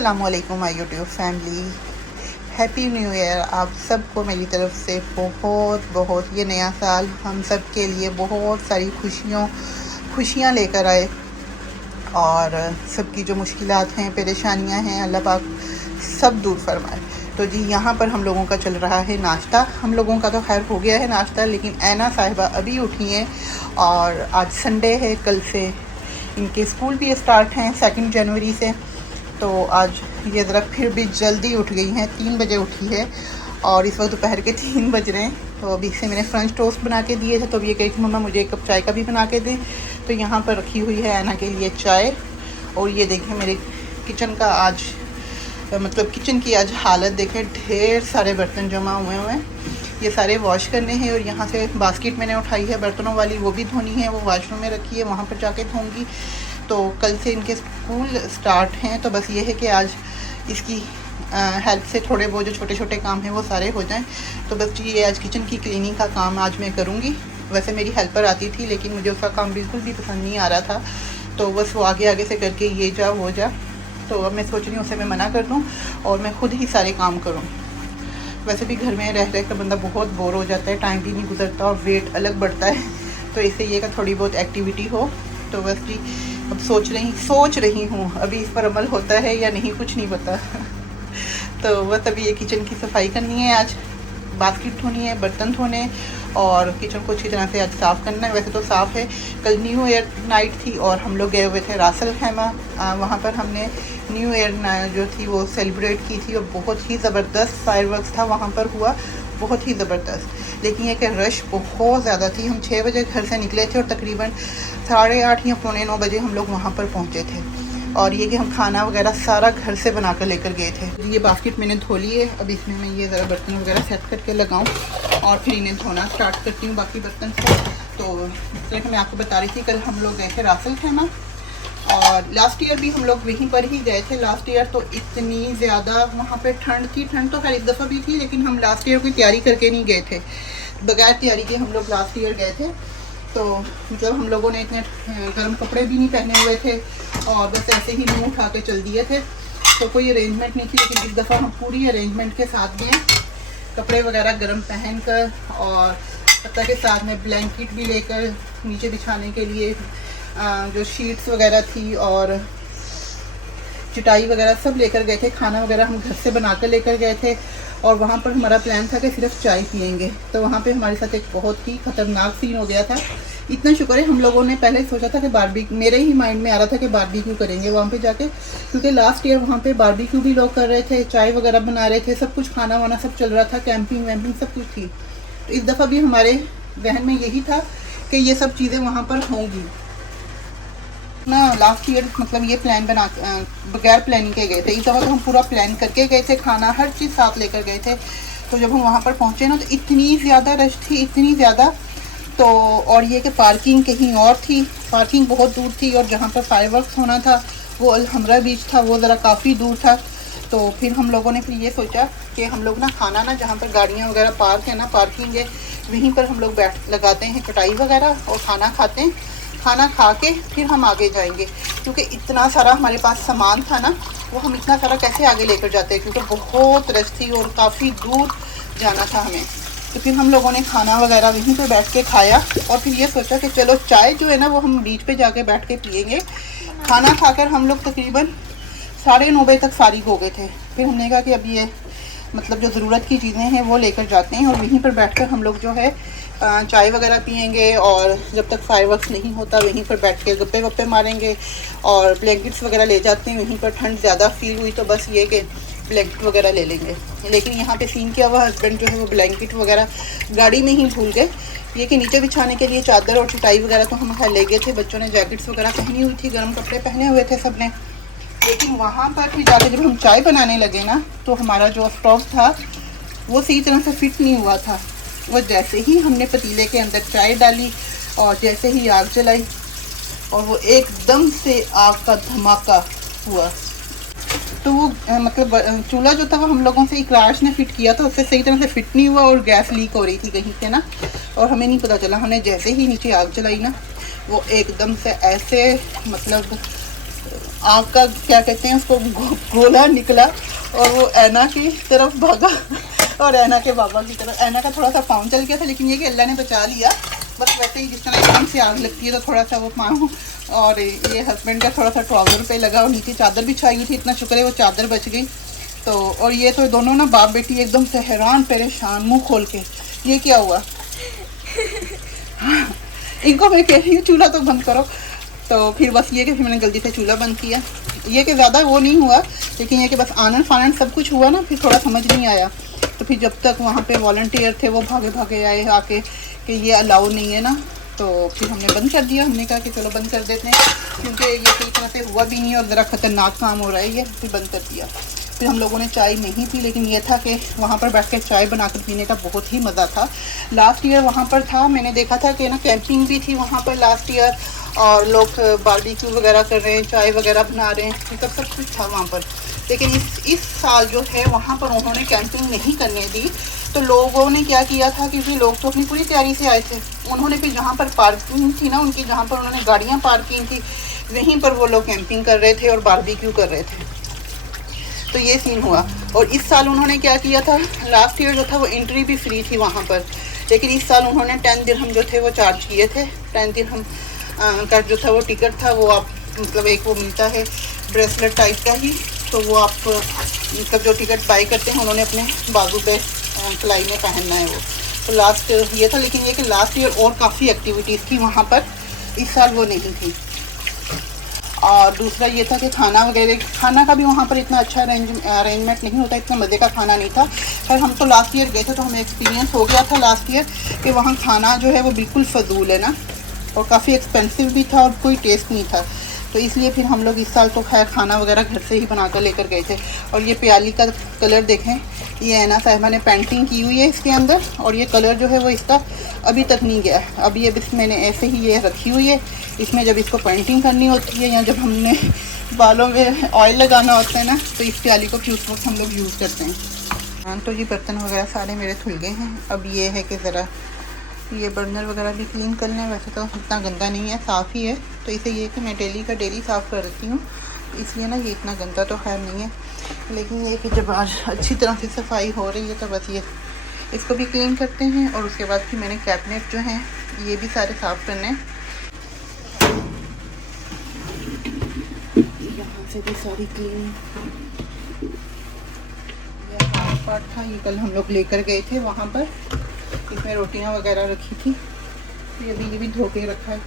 अस्सलामुअलैकुम my YouTube family, happy new year. आप सबको मेरी तरफ से बहुत बहुत, ये नया साल हम सब के लिए बहुत सारी खुशियाँ लेकर आए और सबकी जो मुश्किलात हैं, परेशानियां हैं, अल्लाह पाक सब दूर फरमाए। तो जी यहाँ पर हम लोगों का चल रहा है नाश्ता। हम लोगों का तो खैर हो गया है नाश्ता, लेकिन ऐना साहिबा अभी उठी हैं और आज संडे है, कल से इनके स्कूल भी स्टार्ट हैं 2 जनवरी से। तो आज ये ज़रा फिर भी जल्दी उठ गई हैं, 3 बजे उठी है और इस वक्त दोपहर के 3 बज रहे हैं। तो अभी से मैंने फ्रेंच टोस्ट बना के दिए थे, तो अब ये कही कि मम्मा मुझे 1 कप चाय का भी बना के दें। तो यहाँ पर रखी हुई है ऐना के लिए चाय। और ये देखें मेरे किचन का आज मतलब किचन की आज हालत देखें, ढेर सारे बर्तन जमा हुए हैं। ये सारे वॉश करने हैं और यहाँ से बास्केट मैंने उठाई है बर्तनों वाली, वो भी धोनी है, वो वॉशरूम में रखी है, वहाँ पर जाके धोंगी। तो कल से इनके स्कूल स्टार्ट हैं, तो बस ये है कि आज इसकी हेल्प से थोड़े वो जो छोटे छोटे काम हैं वो सारे हो जाएं। तो बस ये आज किचन की क्लीनिंग का काम आज मैं करूँगी। वैसे मेरी हेल्पर आती थी, लेकिन मुझे उसका काम बिल्कुल भी पसंद नहीं आ रहा था, तो बस वो आगे आगे से करके ये जा वो जा। तो अब मैं सोच रही हूँ उसे मैं मना कर दूँ और मैं खुद ही सारे काम करूँ। वैसे भी घर में रह कर बंदा बहुत बोर हो जाता है, टाइम भी नहीं गुजरता और वेट अलग बढ़ता है। तो इससे ये का थोड़ी बहुत एक्टिविटी हो। तो बस जी अब सोच रही हूँ, अभी इस पर अमल होता है या नहीं कुछ नहीं पता। तो बस अभी ये किचन की सफाई करनी है, आज बास्केट धोनी है, बर्तन धोने और किचन को अच्छी तरह से आज साफ़ करना है। वैसे तो साफ़ है, कल न्यू ईयर नाइट थी और हम लोग गए हुए थे रासल खैमा। वहाँ पर हमने न्यू ईयर जो थी वो सेलिब्रेट की थी और बहुत ही ज़बरदस्त फायरवर्क्स था वहाँ पर हुआ, बहुत ही ज़बरदस्त। लेकिन ये कि रश बहुत ज़्यादा थी। हम 6 बजे घर से निकले थे और तकरीबन 8:30 या 8:45 बजे हम लोग वहाँ पर पहुँचे थे। और ये कि हम खाना वगैरह सारा घर से बना कर लेकर गए थे। ये बास्केट मैंने धो ली है, अब इसमें मैं ये ज़रा बर्तन वगैरह सेट करके लगाऊं और फिर इन्हें धोना स्टार्ट करती हूँ बाकी बर्तन से। तो जैसे मैं आपको बता रही थी, कल हम लोग गए थे रासल खैमा और लास्ट ईयर भी हम लोग वहीं पर ही गए थे। लास्ट ईयर तो इतनी ज़्यादा वहाँ पे ठंड थी, ठंड तो खैर इस दफ़ा भी थी, लेकिन हम लास्ट ईयर कोई तैयारी करके नहीं गए थे, बगैर तैयारी के हम लोग लास्ट ईयर गए थे। तो मतलब हम लोगों ने इतने गर्म कपड़े भी नहीं पहने हुए थे और बस ऐसे ही मुँह उठा के चल दिए थे, तो कोई अरेंजमेंट नहीं थी। लेकिन इस दफ़ा हम पूरी अरेंजमेंट के साथ गए, कपड़े वगैरह गर्म पहन कर और पत्ता के साथ में ब्लैंकेट भी लेकर नीचे बिछाने के लिए जो शीट्स वगैरह थी और चटाई वगैरह सब लेकर गए थे। खाना वगैरह हम घर से बना कर लेकर गए थे और वहाँ पर हमारा प्लान था कि सिर्फ चाय पियेंगे। तो वहाँ पे हमारे साथ एक बहुत ही ख़तरनाक सीन हो गया था। इतना शुक्र है हम लोगों ने पहले सोचा था कि मेरे ही माइंड में आ रहा था कि बारबेक्यू करेंगे वहाँ पे जाके, क्योंकि लास्ट ईयर वहाँ पे बारबेक्यू भी लोग कर रहे थे, चाय वगैरह बना रहे थे, सब कुछ खाना वाना सब चल रहा था, कैंपिंग वैम्पिंग सब कुछ थी। तो इस दफ़ा भी हमारे जहन में यही था कि ये सब चीज़ें वहाँ पर होंगी ना। लास्ट ईयर मतलब ये प्लान बना बगैर प्लानिंग के गए थे, इस दफ़ा तो हम पूरा प्लान करके गए थे, खाना हर चीज़ साथ लेकर गए थे। तो जब हम वहाँ पर पहुँचे ना, तो इतनी ज़्यादा रश थी, इतनी ज़्यादा। तो और ये कि पार्किंग कहीं और थी, पार्किंग बहुत दूर थी और जहाँ पर फायरवर्क्स होना था वो अलहमरा बीच था, वो ज़रा काफ़ी दूर था। तो फिर हम लोगों ने फिर ये सोचा कि हम लोग ना खाना ना जहाँ पर गाड़ियाँ वगैरह पार्क है ना, पार्किंग है, वहीं पर हम लोग लगाते हैं कटाई वगैरह और खाना खाते हैं। खाना खा के फिर हम आगे जाएंगे, क्योंकि इतना सारा हमारे पास सामान था ना, वो हम इतना सारा कैसे आगे लेकर जाते हैं, क्योंकि बहुत रश थी और काफ़ी दूर जाना था हमें। तो फिर हम लोगों ने खाना वगैरह वहीं पे बैठ के खाया और फिर ये सोचा कि चलो चाय जो है ना वो हम बीच पे जाके बैठ के पियेंगे। खाना खाकर हम लोग तकरीबन 9:30 बजे तक फारिग हो गए थे। फिर हमने कहा कि अब ये मतलब जो ज़रूरत की चीज़ें हैं वो लेकर जाते हैं और वहीं पर बैठकर हम लोग जो है चाय वगैरह पियेंगे और जब तक फायरवर्क्स नहीं होता वहीं पर बैठ के गप्पे वप्पे मारेंगे। और ब्लैंकेट्स वगैरह ले जाते हैं, वहीं पर ठंड ज़्यादा फील हुई तो बस ये कि ब्लैंकेट वगैरह ले लेंगे। लेकिन यहाँ पे सीन क्या हुआ, हस्बैंड जो है वो ब्लैंकेट वगैरह गाड़ी में ही भूल गए। ये कि नीचे बिछाने के लिए चादर और चटाई वगैरह तो हम घर ले गए थे, बच्चों ने जैकेट्स वगैरह पहनी हुई थी, गर्म कपड़े पहने हुए थे सब ने। लेकिन वहाँ पर फिर जाकर जब हम चाय बनाने लगे ना, तो हमारा जो स्टोव था वो सही तरह से फिट नहीं हुआ था। वो जैसे ही हमने पतीले के अंदर चाय डाली और जैसे ही आग जलाई और वो एकदम से आग का धमाका हुआ, तो वो मतलब चूल्हा जो था वो हम लोगों से इकराश ने फिट किया था, उससे सही तरह से फिट नहीं हुआ और गैस लीक हो रही थी कहीं से ना, और हमें नहीं पता चला। हमने जैसे ही नीचे आग जलाई ना, वो एकदम से ऐसे मतलब आग का क्या कहते हैं उसको गोला निकला और वो ऐना की तरफ भागा और ऐना के बाबा की तरफ। ऐना का थोड़ा सा पाँव चल गया था, लेकिन ये कि अल्लाह ने बचा लिया। बस वैसे ही जिस तरह एकदम से आग लगती है तो थोड़ा सा वो पाँव, और ये हस्बैंड का थोड़ा सा ट्राउज़र पे लगा और नीचे चादर बिछाई हुई थी, इतना शुक्र है वो चादर बच गई। तो और ये तो दोनों ना बाप बेटी एकदम से हैरान परेशान मुँह खोल के, ये क्या हुआ। इनको मैं कह रही हूँ चूल्हा तो बंद करो। तो फिर बस ये कि फिर मैंने जल्दी से चूल्हा बंद किया। ये कि ज़्यादा वो नहीं हुआ, लेकिन ये कि बस आनंद फानंद सब कुछ हुआ ना, फिर थोड़ा समझ नहीं आया। तो फिर जब तक वहाँ पे वॉलंटियर थे वो भागे भागे आए आके कि ये अलाउ नहीं है ना, तो फिर हमने बंद कर दिया। हमने कहा कि चलो बंद कर देते हैं, क्योंकि ये सही तरह से हुआ भी नहीं है और ज़रा ख़तरनाक काम हो रहा है ये, फिर बंद कर दिया। फिर हम लोगों ने चाय नहीं पी, लेकिन ये था कि वहाँ पर बैठ कर चाय बनाकर पीने का बहुत ही मज़ा था। लास्ट ईयर वहाँ पर था, मैंने देखा था कि ना कैंपिंग भी थी वहाँ पर लास्ट ईयर, और लोग बारबेक्यू वगैरह कर रहे हैं, चाय वगैरह बना रहे हैं, तो सब कुछ था वहाँ पर। लेकिन इस साल जो है वहाँ पर उन्होंने कैंपिंग नहीं करने दी। तो लोगों ने क्या किया था, क्योंकि लोग तो अपनी पूरी तैयारी से आए थे, उन्होंने फिर जहाँ पर पार्किंग थी ना उनकी, जहाँ पर उन्होंने गाड़ियाँ पार्क की थी, वहीं पर वो लोग कैंपिंग कर रहे थे और बारबेक्यू कर रहे थे। तो ये सीन हुआ। और इस साल उन्होंने क्या किया था, लास्ट ईयर जो था वो एंट्री भी फ्री थी वहाँ पर, लेकिन इस साल उन्होंने 10 दिरहम जो थे वो चार्ज किए थे। 10 दिरहम का जो था वो टिकट था, वो आप मतलब एक वो मिलता है ब्रेसलेट टाइप का ही, तो वो आप मतलब जो टिकट बाई करते हैं उन्होंने अपने बाजू पे कलाई में पहनना है वो। तो लास्ट ये था, लेकिन ये कि लास्ट ईयर और काफ़ी एक्टिविटीज़ थी वहाँ पर, इस साल वो नहीं थी। और दूसरा ये था कि खाना का भी वहाँ पर इतना अच्छा अरेंजमेंट नहीं होता, इतना मज़े का खाना नहीं था। पर हम तो लास्ट ईयर गए थे तो हमें एक्सपीरियंस हो गया था लास्ट ईयर कि वहाँ खाना जो है वो बिल्कुल फजूल है ना, और काफ़ी एक्सपेंसिव भी था और कोई टेस्ट नहीं था। तो इसलिए फिर हम लोग इस साल तो खैर खाना वगैरह घर से ही बना कर लेकर गए थे। और ये प्याली का कलर देखें, ये ऐना साहिबा ने पेंटिंग की हुई है इसके अंदर, और ये कलर जो है वो इसका अभी तक नहीं गया। अभी ये बस मैंने ऐसे ही ये रखी हुई है, इसमें जब इसको पेंटिंग करनी होती है या जब हमने बालों में ऑयल लगाना होता है ना, तो इस प्याली को फिर उस वक्त हम लोग यूज़ करते हैं। हाँ, तो ये बर्तन वगैरह सारे मेरे धुल गए हैं। अब ये है कि ज़रा ये बर्नर वगैरह भी क्लीन कर लें। वैसे तो इतना गंदा नहीं है, साफ़ ही है, तो इसे ये कि मैं डेली का डेली साफ़ करती हूँ, इसलिए ना ये इतना गंदा तो खैर नहीं है। लेकिन ये कि जब आज अच्छी तरह से सफाई हो रही है तो बस ये इसको भी क्लीन करते हैं। और उसके बाद फिर मैंने कैबिनेट जो हैं ये भी सारे साफ़ करने हैं। यहाँ से भी सारी क्लीनिंग, ये हाफ पार्ट था, ये कल हम लोग लेकर गए थे वहाँ पर, इसमें रोटियां वगैरह रखी थी, ये भी धो के रखा है।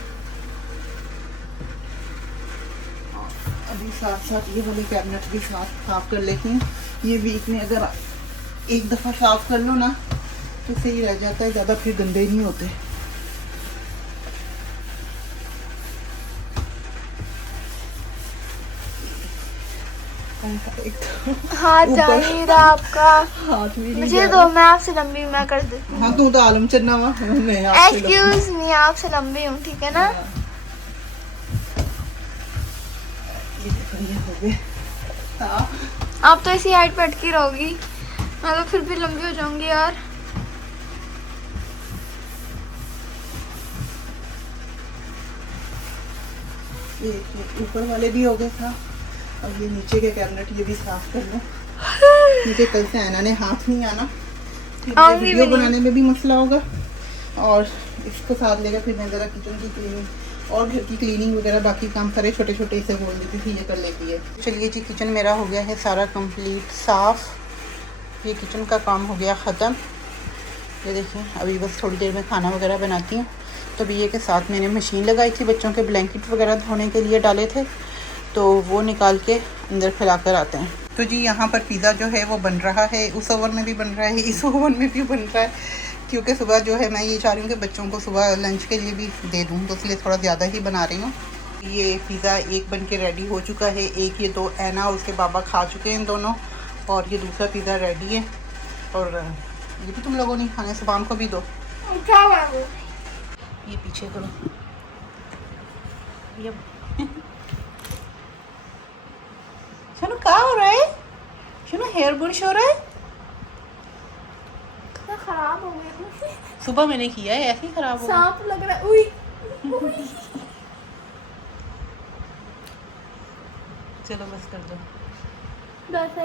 अभी साथ साथ ये वाली कैबिनेट भी साफ कर लेती हूँ। ये वीक में अगर एक दफ़ा साफ़ कर लो ना तो सही रह जाता है, ज़्यादा फिर गंदे नहीं होते। हाथ जा नहीं रहा आपका, हाथ भी मुझे दो, मैं आपसे लंबी मैं कर देती हूँ। हाँ, तू तो आलम चन्ना वा, मैं आपसे एक्सक्यूज मी, आपसे लंबी हूँ, ठीक है ना। ये हो गए। हाँ, आप तो इसी हाइट पे अटकी रहोगी, मैं तो फिर भी लंबी हो जाऊंगी यार। ये ऊपर वाले भी हो गए था, अब ये नीचे के कैबिनेट ये भी साफ कर लो, क्योंकि कल से ऐना ने हाथ नहीं आना, फिर वीडियो बनाने में भी मसला होगा और इसको साथ लेकर फिर मैं ज़रा किचन की क्लीनिंग और घर की क्लीनिंग वगैरह बाकी काम सारे छोटे छोटे इसे बोल देती थी ये कर लेती है। चलिए जी, किचन मेरा हो गया है सारा कंप्लीट साफ़, ये किचन का काम हो गया ख़त्म। ये देखिए, अभी बस थोड़ी देर में खाना वगैरह बनाती हूँ। तो अभी ये के साथ मैंने मशीन लगाई थी, बच्चों के ब्लैंकेट वगैरह धोने के लिए डाले थे, तो वो निकाल के अंदर फैला कर आते हैं। तो जी यहाँ पर पिज़्ज़ा जो है वो बन रहा है, उस ओवन में भी बन रहा है, इस ओवन में भी बन रहा है, क्योंकि सुबह जो है मैं ये चाह रही हूँ कि बच्चों को सुबह लंच के लिए भी दे दूँ, तो इसलिए थोड़ा ज़्यादा ही बना रही हूँ। ये पिज़्ज़ा एक बन के रेडी हो चुका है, एक ये दो ऐना और उसके बाबा खा चुके हैं दोनों, और ये दूसरा पिज़्ज़ा रेडी है। और ये भी तुम लोगों ने खाने, सुबह को भी दो। ये पीछे करो, ये शनु क्या हो रहा है? शनु हेयर ब्रश हो रहा है, खराब हो गया। सुबह मैंने किया है, ऐसे ही खराब हो गया। सांप लग रहा है। उई, चलो बस कर दो। बस